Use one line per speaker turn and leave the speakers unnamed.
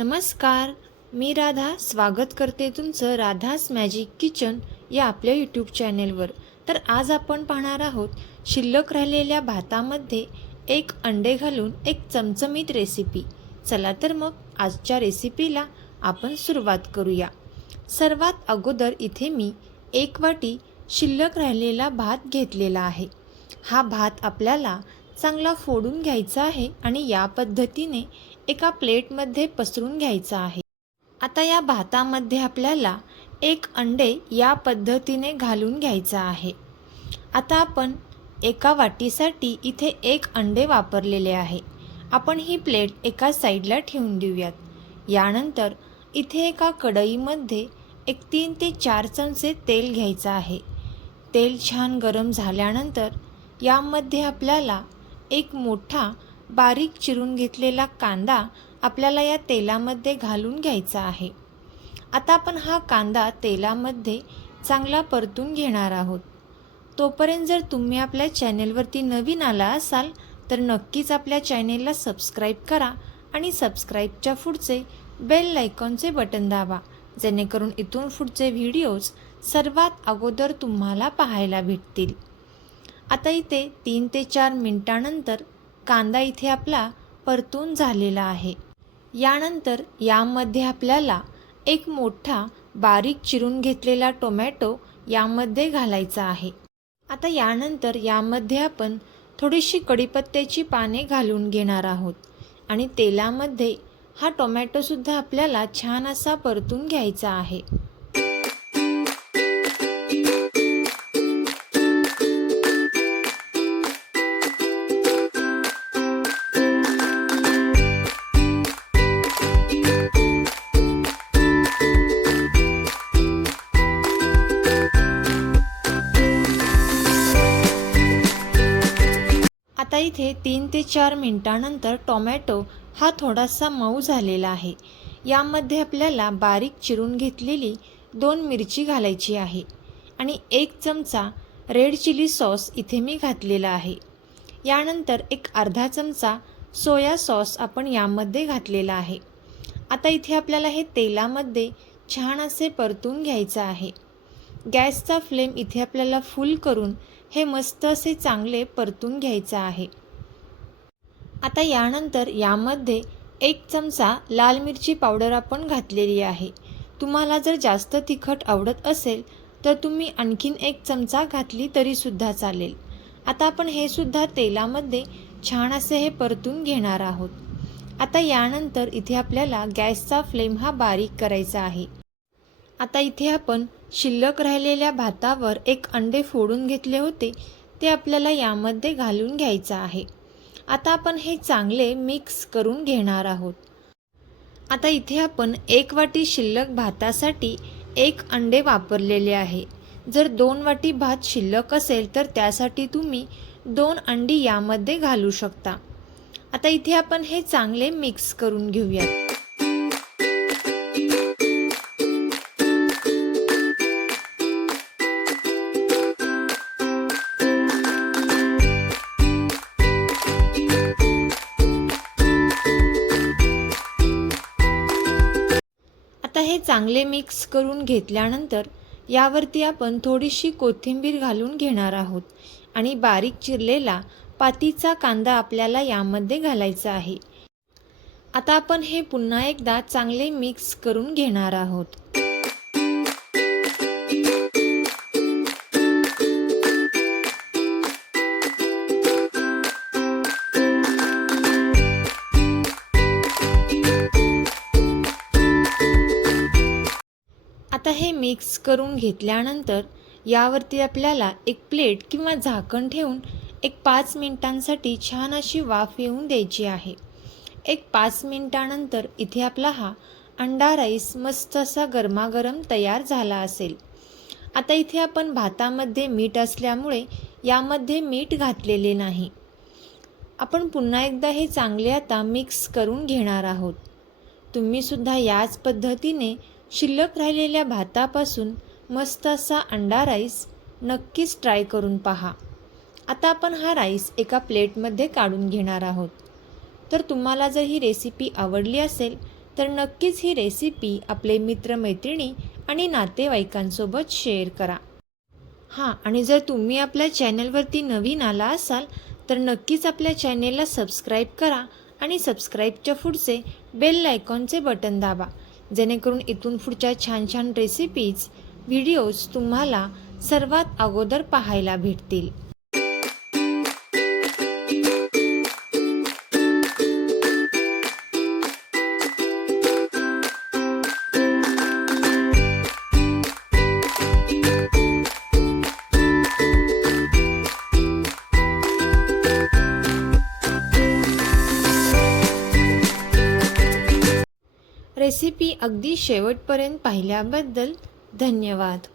नमस्कार मी राधा. स्वागत करते तुमचं राधास मॅजिक किचन या आपल्या यूट्यूब चॅनेलवर तर आज आपण पाहणार आहोत शिल्लक राहिलेल्या भातामध्ये एक अंडे घालून एक चमचमीत रेसिपी चला तर मग आजच्या रेसिपीला आपण सुरुवात करूया. सर्वात अगोदर इथे मी एक वाटी शिल्लक राहिलेला भात घेतलेला आहे. हा भात आपल्याला चांगला फोडून घ्यायचा आहे आणि या पद्धतीने एका प्लेटमध्ये पसरून घ्यायचा आहे. आता या भातामध्ये आपल्याला एक अंडे या पद्धतीने घालून घ्यायचं आहे. आता आपण एका वाटीसाठी इथे एक अंडे वापरलेले आहे. आपण ही प्लेट एका साईडला ठेवून देऊयात. यानंतर इथे एका कढईमध्ये एक तीन ते चार चमचे तेल घ्यायचं आहे. तेल छान गरम झाल्यानंतर यामध्ये आपल्याला एक मोठा बारीक चिरून घेतलेला कांदा आपल्याला या तेलामध्ये घालून घ्यायचा आहे. आता आपण हा कांदा तेलामध्ये चांगला परतून घेणार आहोत. तोपर्यंत जर तुम्ही आपल्या चॅनेलवरती नवीन आला असाल तर नक्कीच आपल्या चॅनेलला सबस्क्राईब करा आणि सबस्क्राईबच्या पुढचे बेल लायकॉनचे बटन दाबा जेणेकरून इथून पुढचे व्हिडिओज सर्वात अगोदर तुम्हाला पाहायला भेटतील. आता इथे तीन ते चार मिनटानंतर कांदा इथे आपला परतून झालेला आहे. यानंतर यामध्ये आपल्याला एक मोठा बारीक चिरून घेतलेला टोमॅटो यामध्ये घालायचा आहे. आता यानंतर यामध्ये आपण थोडीशी कढीपत्त्याची पाने घालून घेणार आहोत आणि तेलामध्ये हा टोमॅटोसुद्धा आपल्याला छान असा परतून घ्यायचा आहे. इथे तीन ते चार मिनटानंतर टोमॅटो हा थोडासा मऊ झालेला आहे. यामध्ये आपल्याला बारीक चिरून घेतलेली दोन मिरची घालायची आहे आणि एक चमचा रेड चिली सॉस इथे मी घातलेला आहे. यानंतर एक अर्धा चमचा सोया सॉस आपण यामध्ये घातलेला आहे. आता इथे आपल्याला हे तेलामध्ये छान असे परतून घ्यायचं आहे. गॅसचा फ्लेम इथे आपल्याला फुल करून हे मस्त असे चांगले परतून घ्यायचं आहे. आता यानंतर यामध्ये एक चमचा लाल मिरची पावडर आपण घातलेली आहे. तुम्हाला जर जास्त तिखट आवडत असेल तर तुम्ही आणखीन एक चमचा घातली तरीसुद्धा चालेल. आता आपण हे सुद्धा तेलामध्ये छान असे हे परतून घेणार आहोत. आता यानंतर इथे आपल्याला गॅसचा फ्लेम हा बारीक करायचा आहे. आता इथे आपण शिल्लक राहिलेल्या भातावर एक अंडे फोडून घेतले होते ते आपल्याला यामध्ये घालून घ्यायचं आहे. आता आपण हे चांगले मिक्स करून घेणार आहोत. आता इथे आपण एक वाटी शिल्लक भातासाठी एक अंडे वापरलेले आहे. जर दोन वाटी भात शिल्लक असेल तर त्यासाठी तुम्ही दोन अंडी यामध्ये घालू शकता. आता इथे आपण हे चांगले मिक्स करून घेऊयात. आता हे चांगले मिक्स करून घेतल्यानंतर यावरती आपण थोडीशी कोथिंबीर घालून घेणार आहोत. आणि बारीक चिरलेला पातीचा कांदा आपल्याला यामध्ये घालायचा आहे. आता आपण हे पुन्हा एकदा चांगले मिक्स करून घेणार आहोत. हे मिक्स करून घेतल्यानंतर यावरती आपल्याला एक प्लेट किंवा झाकण ठेवून एक पाच मिनिटांसाठी छान अशी वाफ येऊन द्यायची आहे. एक पाच मिनिटानंतर इथे आपला हा अंडा राईस मस्त असा गरमागरम तयार झाला असेल. आता इथे आपण भातामध्ये मीठ असल्यामुळे यामध्ये मीठ घातलेले नाही. आपण पुन्हा एकदा हे चांगले आता मिक्स करून घेणार आहोत. तुम्हीसुद्धा याच पद्धतीने शिल्लक राहिलेल्या भातापासून मस्त असा अंडा राईस नक्कीच ट्राय करून पहा. आता आपण हा राईस एका प्लेटमध्ये काढून घेणार आहोत. तर तुम्हाला जर ही रेसिपी आवडली असेल तर नक्कीच ही रेसिपी आपले मित्रमैत्रिणी आणि नातेवाईकांसोबत शेअर करा. हां आणि जर तुम्ही आपल्या चॅनलवरती नवीन आला असाल तर नक्कीच आपल्या चॅनेलला सबस्क्राईब करा आणि सबस्क्राईबच्या पुढचे बेल आयकॉनचे बटन दाबा. जेणेकरून इथून पुढच्या छान छान रेसिपीज व्हिडिओज तुम्हाला सर्वात अगोदर पाहायला भेटतील. रेसिपी अगदी शेवटपर्यंत पाहिल्याबद्दल धन्यवाद.